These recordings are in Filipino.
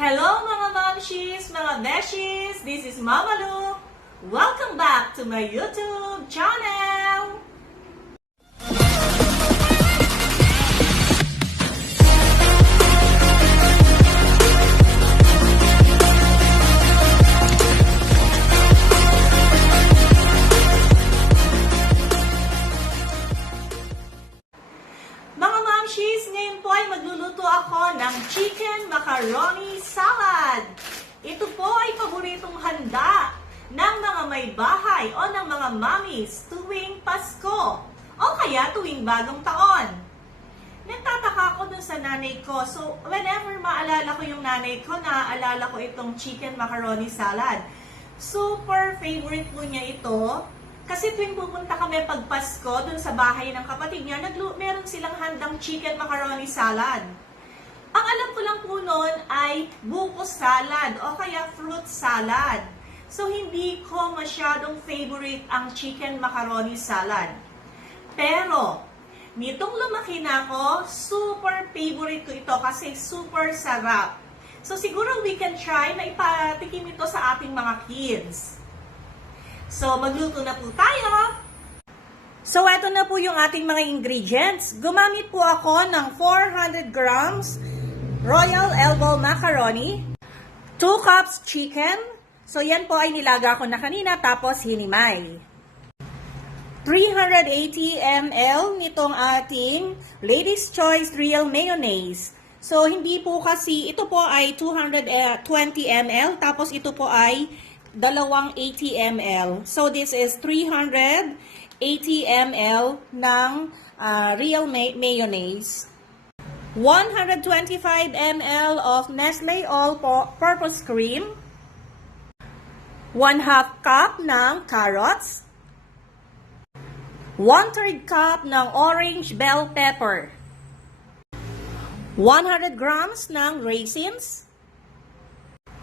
Hello mga mamshis, mga beshies! This is Mama Lu. Welcome back to my YouTube channel! Mga mamshis, ngayon po ay magluluto ako ng chicken macaroni salad. Ito po ay paboritong handa ng mga may bahay o ng mga mommies tuwing Pasko o kaya tuwing bagong taon. Nagtataka ako dun sa nanay ko. So, whenever maalala ko yung nanay ko, naaalala ko itong chicken macaroni salad. Super favorite po niya ito. Kasi tuwing pupunta kami pag Pasko dun sa bahay ng kapatid niya, meron silang handang chicken macaroni salad. Ang alam ko lang po noon ay buko salad o kaya fruit salad. So, hindi ko masyadong favorite ang chicken macaroni salad. Pero, nitong lumaki na ako, super favorite ko ito kasi super sarap. So, siguro we can try na ipatikim ito sa ating mga kids. So, magluto na po tayo. So, eto na po yung ating mga ingredients. Gumamit po ako ng 400 grams Royal Elbow Macaroni, 2 cups chicken. So, yan po ay nilaga ko na kanina tapos hinimay. 380 ml nitong ating Lady's Choice Real Mayonnaise. So, hindi po kasi, ito po ay 220 ml tapos ito po ay dalawang 80 ml. So, this is 380 ml ng real mayonnaise. 125 ml of Nestle All-Purpose Cream. 1/2 cup ng carrots. 1/3 cup ng orange bell pepper. 100 grams ng raisins.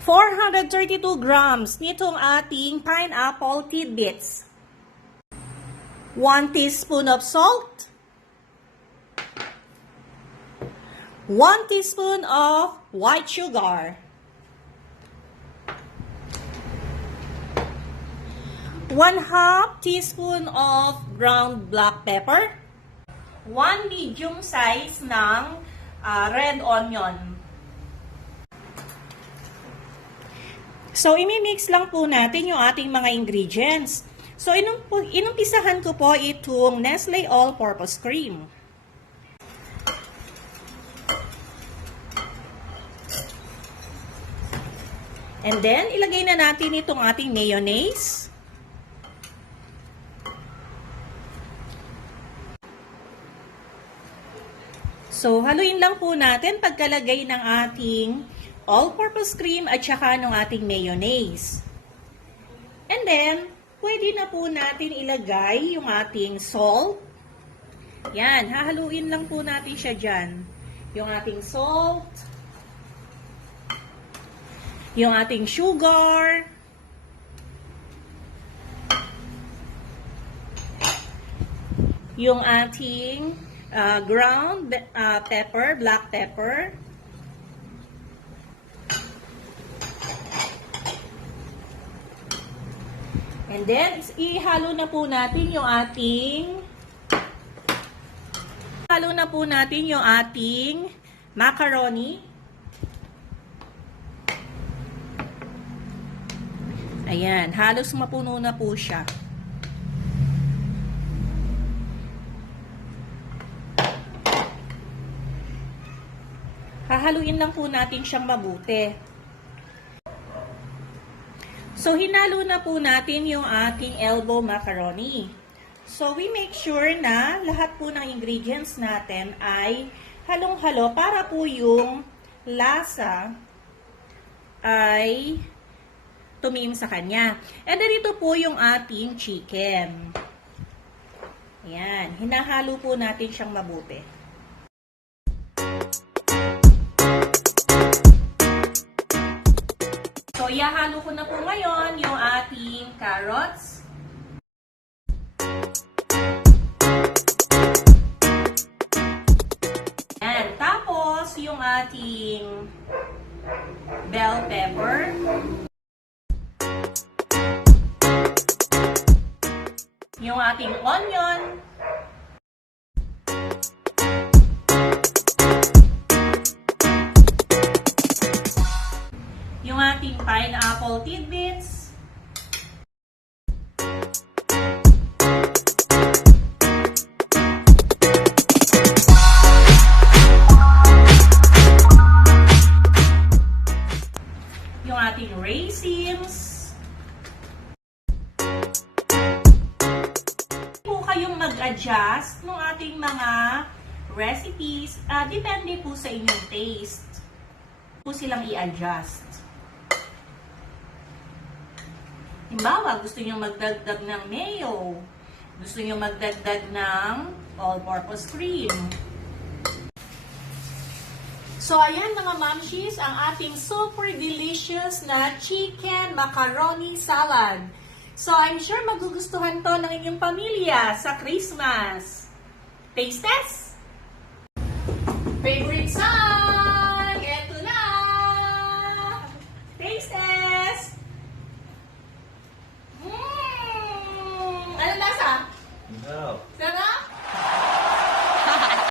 432 grams nitong ating pineapple tidbits. 1 teaspoon of salt. 1 teaspoon of white sugar. 1/2 teaspoon of ground black pepper. 1 medium size ng red onion. So, imimix lang po natin yung ating mga ingredients. So, inumpisahan ko po itong Nestle All-Purpose Cream. And then, ilagay na natin itong ating mayonnaise. So, haluin lang po natin pagkalagay ng ating all-purpose cream at saka ng ating mayonnaise. And then, pwede na po natin ilagay yung ating salt. Yan, hahaluin lang po natin siya dyan. Yung ating salt, yung ating sugar, yung ating ground pepper, black pepper, and then, ihalo na po natin yung ating macaroni. Ayan, halos mapuno na po siya. Hahaluin lang po natin siyang mabuti. So, hinalo na po natin yung ating elbow macaroni. So, we make sure na lahat po ng ingredients natin ay halong-halo para po yung lasa ay tumingin sa kanya. And then, ito po yung ating chicken. Ayan, hinahalo po natin siyang mabuti. So, ihahalo ko na po ngayon yung ating carrots. Ayan. Tapos, yung ating ating pineapple tidbits. Yung ating raisins. Po kayong mag-adjust ng ating mga recipes. Depende po sa inyong taste. Po silang i-adjust. Himbawa, gusto nyo magdagdag ng mayo. Gusto nyo magdagdag ng all-purpose cream. So, ayan mga mamshis, ang ating super delicious na chicken macaroni salad. So, I'm sure magugustuhan to ng inyong pamilya sa Christmas. Taste test!